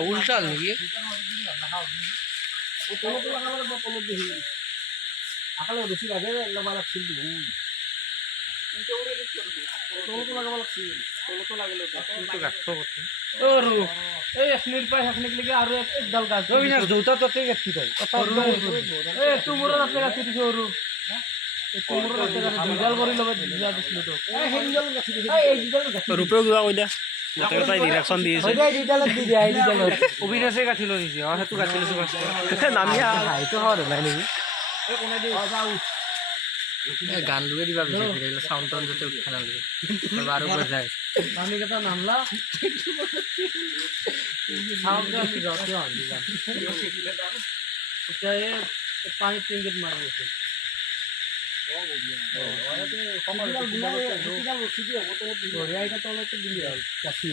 উল্টা নাকি তলতো লাগাব লাগিব তলত দেখি আকালে বেছি লাগে লবা লাগছিল দেখোন তলতো লাগাব লাগছিল তলতো লাগিলে আৰু এই এখনিৰ পাই এখনিক লেগে আৰু একডাল গাছ অবিনাশ দেউতা তাতে গাঁঠি তই এই তোমোৰ তাতে গাঁঠি দিছো আৰু তোমোৰ তাতে গাঁঠি দুইডাল কৰি ল'ব দিয়া দিছিলো তোক এই সেইডাল গাঁঠি দিছো এই দুইডাল গাঁঠি ৰূপেও কিবা কৈ দিয়া গোটেই তাই ডিৰেকশ্যন দি আছে হৈ যায় দুইডালত দি দিয়া এই দুইডালত অবিনাশে গাঁঠি লৈ নিছে সেইটো গাঁঠি লৈছো নামি এইটো হয় নাই নেকি গান লগে দিবা বিচাৰিলে চাউণ্ড টাউন যাতে উঠা নালাগে আৰু বজায় আমি কেইটা নামলা চাউণ্ড আমি যাওঁতে আনি যাম এতিয়া এই পানীত টিংগিত মাৰি আছে তলতে দিলি হ'ল গাঠি